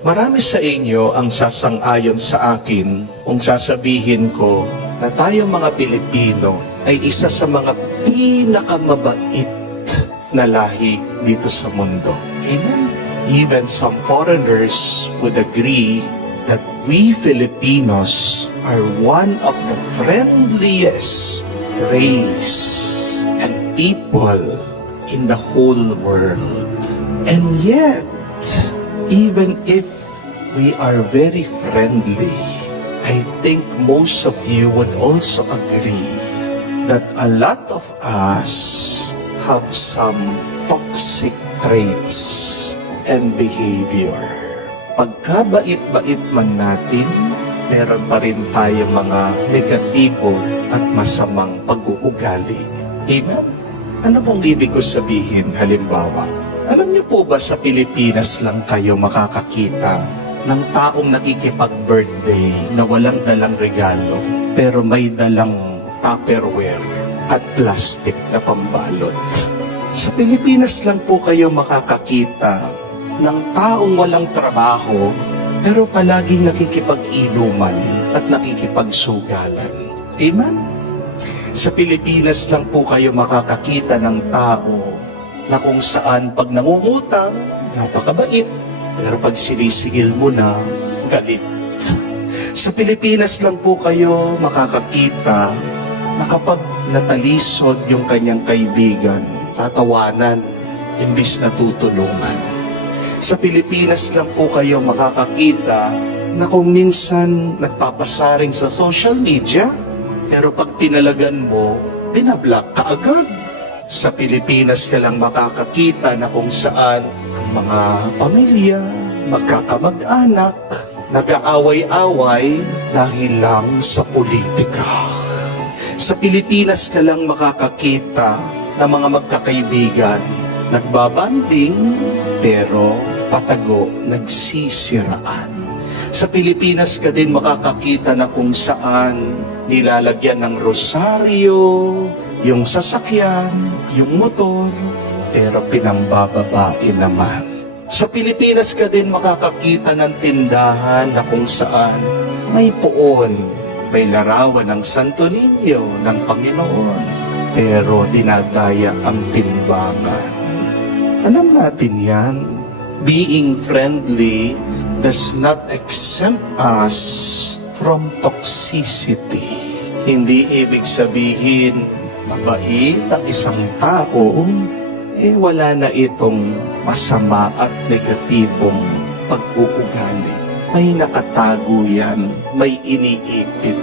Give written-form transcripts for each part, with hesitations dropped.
Marami sa inyo ang sasang-ayon sa akin kung sasabihin ko na tayo mga Pilipino ay isa sa mga pinakamabait na lahi dito sa mundo. Amen? Even some foreigners would agree that we Filipinos are one of the friendliest race and people in the whole world. And yet, even if we are very friendly, I think most of you would also agree that a lot of us have some toxic traits and behavior. Pagkabait-bait man natin, meron pa rin tayo mga negatibo at masamang pag-uugali. Amen? Ano pong ibig ko sabihin? Halimbawa, alam niyo po ba sa Pilipinas lang kayo makakakita ng taong nakikipag-birthday na walang dalang regalo, pero may dalang Tupperware at plastic na pambalot? Sa Pilipinas lang po kayo makakakita ng taong walang trabaho, pero palaging nakikipag-inuman at nakikipagsugalan. Amen? Sa Pilipinas lang po kayo makakakita ng tao na kung saan pag nangungutang, napakabait, pero pag sinisigil mo na, galit. Sa Pilipinas lang po kayo makakakita na kapag natalisod yung kanyang kaibigan, tatawanan, imbis na tutulungan. Sa Pilipinas lang po kayo makakakita na kung minsan nagpapasaring sa social media, pero pag pinalagan mo, binablock ka agad. Sa Pilipinas ka lang makakakita na kung saan ang mga pamilya, magkakamag-anak, nag-aaway-away dahil lang sa politika. Sa Pilipinas ka lang makakakita ng mga magkakaibigan, nagbabanding, pero patago, nagsisiraan. Sa Pilipinas ka din makakakita na kung saan nilalagyan ng rosaryo, yung sasakyan, yung motor, pero pinambababae naman. Sa Pilipinas ka din makakakita ng tindahan na kung saan may poon, may larawan ng Santo Niño ng Panginoon, pero dinadaya ang timbangan. Alam natin yan, being friendly does not exempt us from toxicity. Hindi ibig sabihin mabait ang isang tao, wala na itong masama at negatibong pag-uugali. May nakatago yan, may iniipit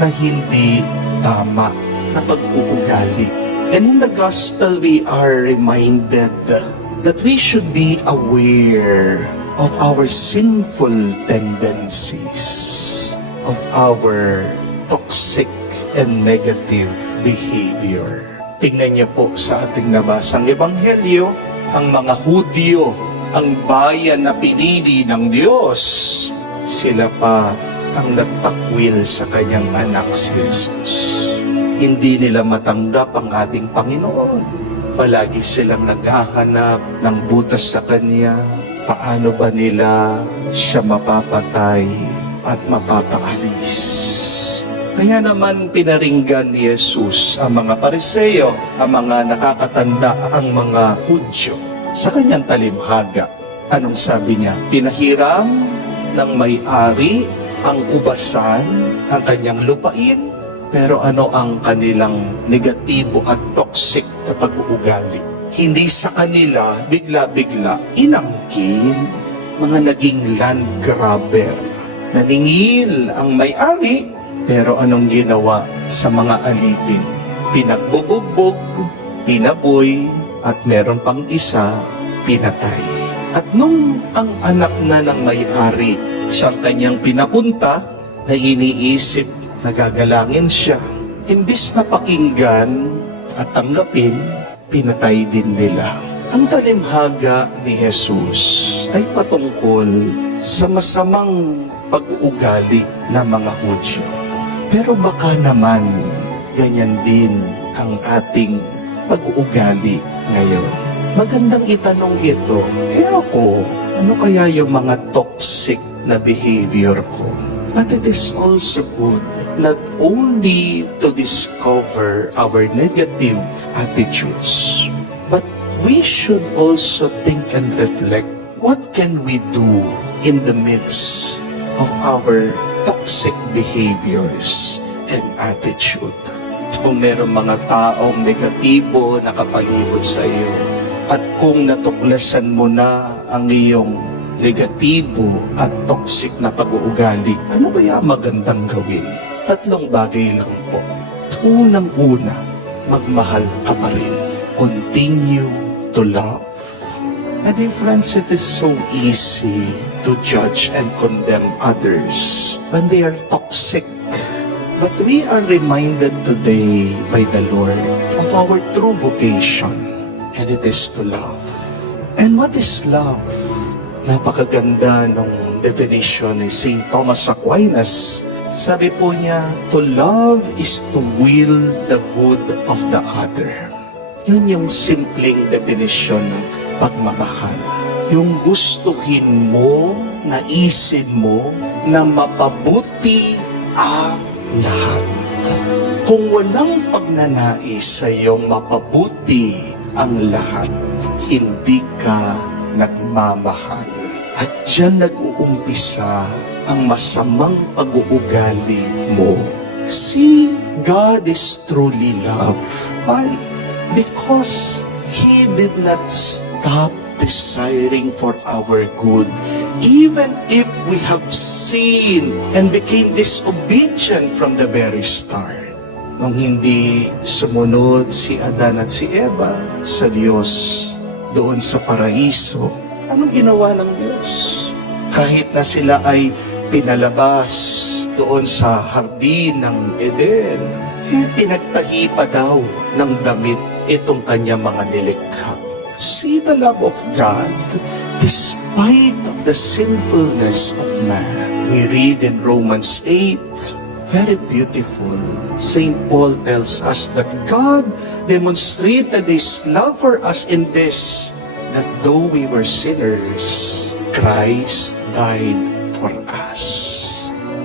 na hindi tama na pag-uugali. And in the gospel, we are reminded that we should be aware of our sinful tendencies, of our toxic and negative behavior. Tingnan niyo po sa ating nabasang ebanghelyo, ang mga Hudyo, ang bayan na pinili ng Diyos, sila pa ang nagtakwil sa kanyang anak si Jesus. Hindi nila matanggap ang ating Panginoon. Palagi silang naghahanap ng butas sa Kanya. Paano ba nila siya mapapatay at mapapaalis? Kaya naman pinaringgan ni Jesus ang mga Pariseo, ang mga nakakatanda, ang mga Hudyo sa kanyang talimhaga. Anong sabi niya? Pinahiram ng may-ari ang ubasan, ang kanyang lupain, pero ano ang kanilang negatibo at toxic na pag-uugali? Hindi sa kanila bigla-bigla inangkin, mga naging land grabber. Naningil ang may-ari, pero anong ginawa sa mga alipin? Pinagbubugbog, tinaboy, at meron pang isa, pinatay. At nung ang anak na ng may-ari, siyang kanyang pinapunta, na iniisip, nagagalangin siya, imbis na pakinggan at tanggapin, pinatay din nila. Ang talimhaga ni Jesus ay patungkol sa masamang pag-uugali ng mga Hudyo. Pero baka naman ganyan din ang ating pag-uugali ngayon. Magandang itanong ito, ako, ano kaya yung mga toxic na behavior ko? But it is also good not only to discover our negative attitudes, but we should also think and reflect, what can we do in the midst of our toxic behaviors and attitude? Kung meron mga taong negatibo na kapalibot sa iyo, at kung natuklasan mo na ang iyong negatibo at toxic na pag-uugali, ano kaya magandang gawin? 3 bagay lang po. Unang-una, magmahal ka pa rin. Continue to love. My dear friends, it is so easy to judge and condemn others when they are toxic. But we are reminded today by the Lord of our true vocation, and it is to love. And what is love? Napakaganda ng definition ni St. Thomas Aquinas. Sabi po niya, to love is to will the good of the other. Yun yung simpleng definition ng pagmamahal. Yung gustuhin mo, naisin mo, na mapabuti ang lahat. Kung walang pagnanais sa iyong mapabuti ang lahat, hindi ka nagmamahal. At diyan nag-uumpisa ang masamang pag-uugali mo. See, God is truly love. Why? Because He did not stop desiring for our good, even if we have sinned and became disobedient from the very start. Nung hindi sumunod si Adan at si Eva sa Diyos doon sa paraiso, anong ginawa ng Diyos? Kahit na sila ay pinalabas doon sa hardin ng Eden, pinagtahi pa daw ng damit itong kanyang mga nilikha. See the love of God despite of the sinfulness of man. We read in Romans 8, very beautiful. St. Paul tells us that God demonstrated His love for us in this, that though we were sinners, Christ died for us.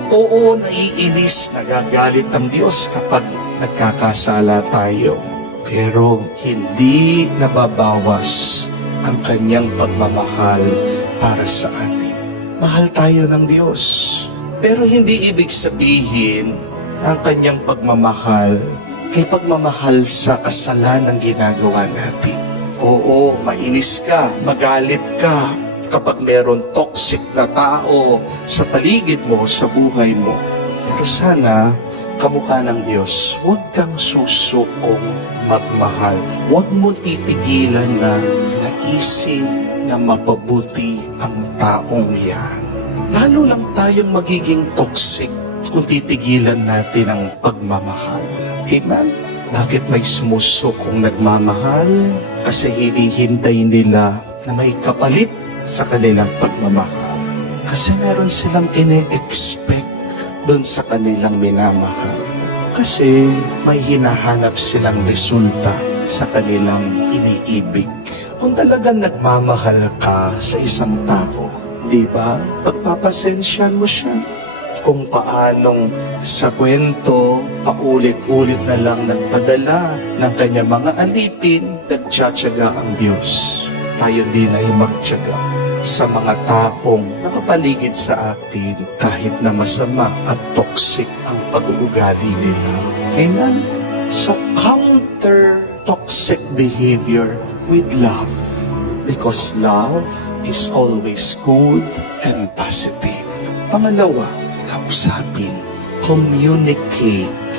Oo, naiinis, nagagalit ng Diyos kapag nagkakasala tayo. Pero hindi nababawas ang kanyang pagmamahal para sa atin. Mahal tayo ng Diyos. Pero hindi ibig sabihin ang kanyang pagmamahal ay pagmamahal sa kasalanang ginagawa natin. Oo, mainis ka, magalit ka kapag meron toxic na tao sa paligid mo, sa buhay mo. Pero sana, kamukha ng Diyos, huwag kang susukong magmahal. Huwag mo titigilan na naisin na mapabuti ang taong yan. Lalo lang tayong magiging toxic kung titigilan natin ang pagmamahal. Amen? Bakit may sumusukong nagmamahal? Kasi hinihintay nila na may kapalit sa kanilang pagmamahal. Kasi meron silang ine-expect doon sa kanilang minamahal. Kasi may hinahanap silang resulta sa kanilang iniibig. Kung talagang nagmamahal ka sa isang tao, di ba? Pagpapasensyahan mo siya. Kung paanong sa kwento, paulit-ulit na lang nagpadala ng kanyang mga alipin, nagtsatsaga ang Diyos. Tayo din ay magtsaga sa mga taong nakapaligid sa atin kahit na masama at toxic ang pag-uugali nila. Amen? So counter toxic behavior with love, because love is always good and positive. Pangalawa, kausapin, communicate,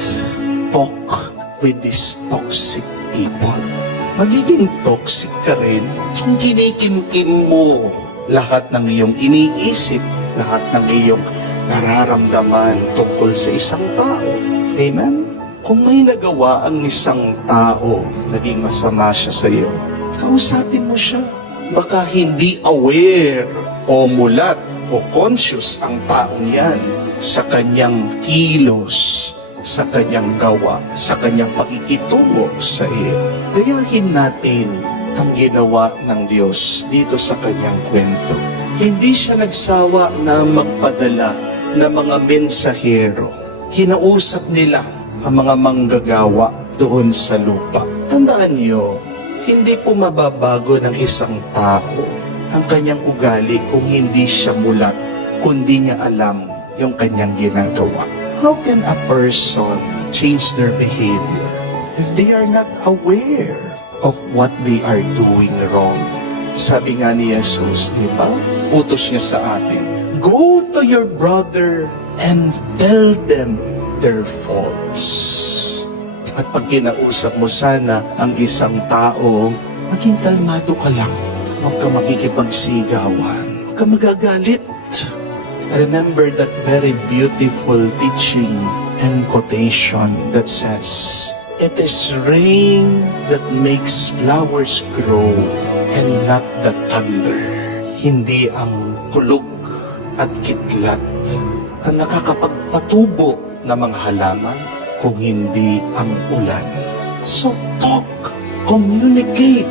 talk with these toxic people. Magiging toxic ka rin kung kinikimkim mo lahat ng iyong iniisip, lahat ng iyong nararamdaman tungkol sa isang tao. Amen? Kung may nagawa ang isang tao, naging masama siya sa iyo, kausapin mo siya. Baka hindi aware o mulat o conscious ang taong yan sa kanyang kilos, sa kanyang gawa, sa kanyang pakikitungo sa iyo. Gayahin natin ang ginawa ng Diyos dito sa kanyang kwento. Hindi siya nagsawa na magpadala ng mga mensahero. Kinausap nila ang mga manggagawa doon sa lupa. Tandaan niyo, hindi po mababago ng isang tao ang kanyang ugali kung hindi siya mulat, kundi niya alam yung kanyang ginagawa. How can a person change their behavior if they are not aware of what they are doing wrong? Sabi nga ni Jesus, di ba? Utos niya sa atin, go to your brother and tell them their faults. At pag kinausap mo sana ang isang tao, maging kalmado ka lang. Huwag ka makikipagsigawan. Huwag ka magagalit. Remember that very beautiful teaching and quotation that says, it is rain that makes flowers grow and not the thunder. Hindi ang kulog at kidlat ang nakakapagpatubo ng mga halaman kung hindi ang ulan. So talk, communicate,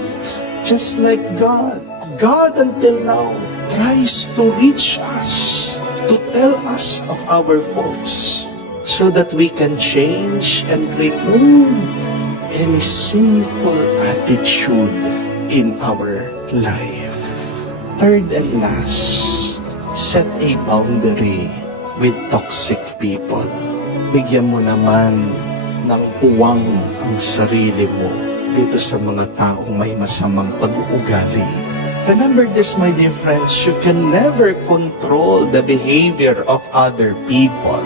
just like God. God until now tries to reach us, to tell us of our faults, so that we can change and remove any sinful attitude in our life. Third and last, set a boundary with toxic people. Bigyan mo naman ng puwang ang sarili mo dito sa mga taong may masamang pag-uugali. Remember this, my dear friends, you can never control the behavior of other people.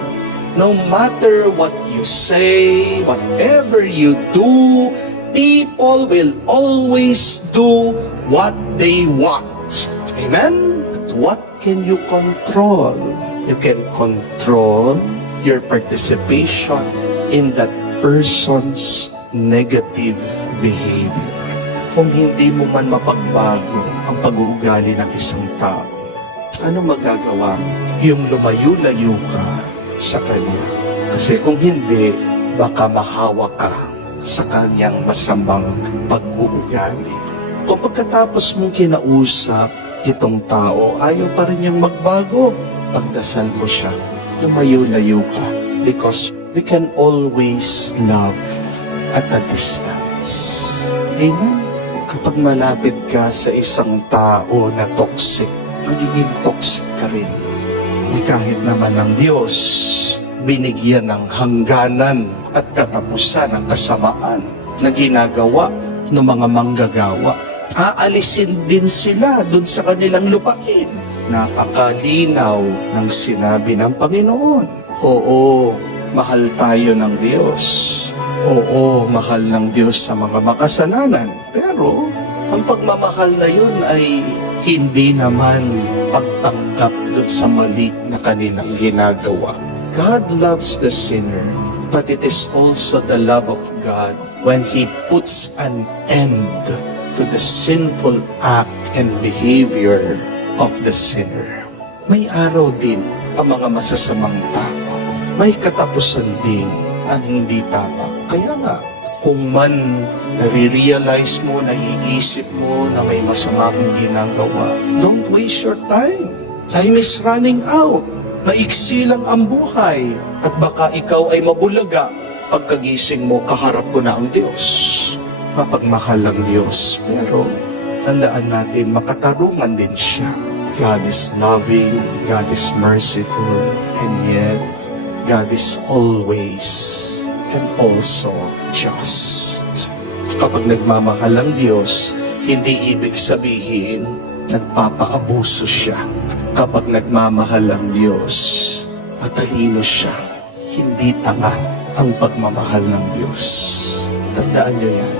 No matter what you say, whatever you do, people will always do what they want. Amen? What can you control? You can control your participation in that person's negative behavior. Kung hindi mo man mapagbago ang pag-uugali ng isang tao, ano magagawa mo? Yung lumayo-layo ka sa kanya. Kasi kung hindi, baka mahawa ka sa kanyang masamang pag-uugali. Kung pagkatapos mong kinausap itong tao, ayaw pa rin niyang magbago, pagdasal mo siya, lumayo-layo ka. Because we can always love at a distance. Amen? Kapag malapit ka sa isang tao na toxic, magiging toxic ka rin. Kahit naman ng Diyos, binigyan ng hangganan at katapusan ng kasamaan na ginagawa ng mga manggagawa. Aalisin din sila dun sa kanilang lupain. Napakalinaw ng sinabi ng Panginoon. Oo, mahal tayo ng Diyos. Oo, mahal ng Diyos sa mga makasalanan. Pero, ang pagmamahal na yun ay hindi naman pagtanggap dun sa mali na kanilang ginagawa. God loves the sinner, but it is also the love of God when He puts an end to the sinful act and behavior of the sinner. May araw din ang mga masasamang tao. May katapusan din ang hindi tama. Kaya nga, kung man nare-realize mo, naiisip mo na may masama kang ginagawa, don't waste your time. Time is running out. Maiksi lang ang buhay. At baka ikaw ay mabulaga. Pagkagising mo, kaharap ko na ang Diyos. Mapagmahal ang Diyos. Pero, tandaan natin, makatarungan din siya. God is loving, God is merciful, and yet, God is always and also just. Kapag nagmamahal ang Diyos, hindi ibig sabihin nagpapaabuso siya. Kapag nagmamahal ang Diyos, matalino siya. Hindi tanga ang pagmamahal ng Diyos. Tandaan niyo yan.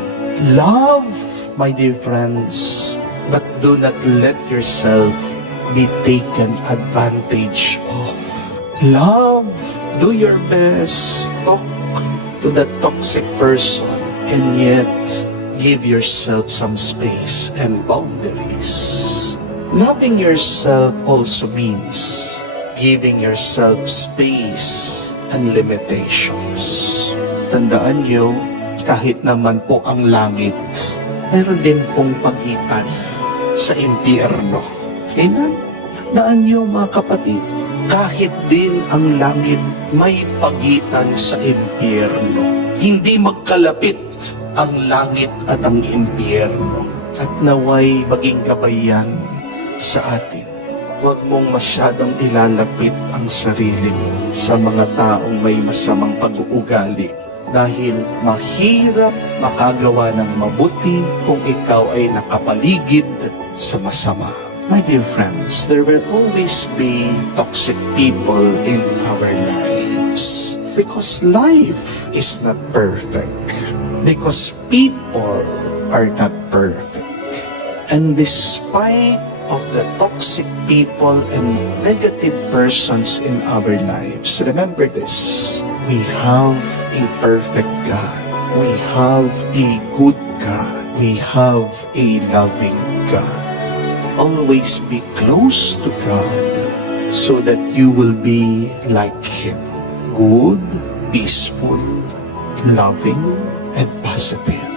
Love, my dear friends, but do not let yourself be taken advantage of. Love, do your best, talk to the toxic person, and yet give yourself some space and boundaries. Loving yourself also means giving yourself space and limitations. Tandaan niyo, kahit naman po ang langit, meron din pong pagitan sa impyerno. Amen? Tandaan niyo mga kapatid, kahit din ang langit may pagitan sa impyerno. Hindi magkalapit ang langit at ang impyerno. At naway maging gabayan sa atin. Huwag mong masyadong ilalapit ang sarili mo sa mga taong may masamang pag-uugali. Dahil mahirap makagawa ng mabuti kung ikaw ay nakapaligid sa masama. My dear friends, there will always be toxic people in our lives. Because life is not perfect. Because people are not perfect. And despite of the toxic people and negative persons in our lives, remember this, we have a perfect God. We have a good God. We have a loving God. Always be close to God so that you will be like Him. Good, peaceful, loving, and positive.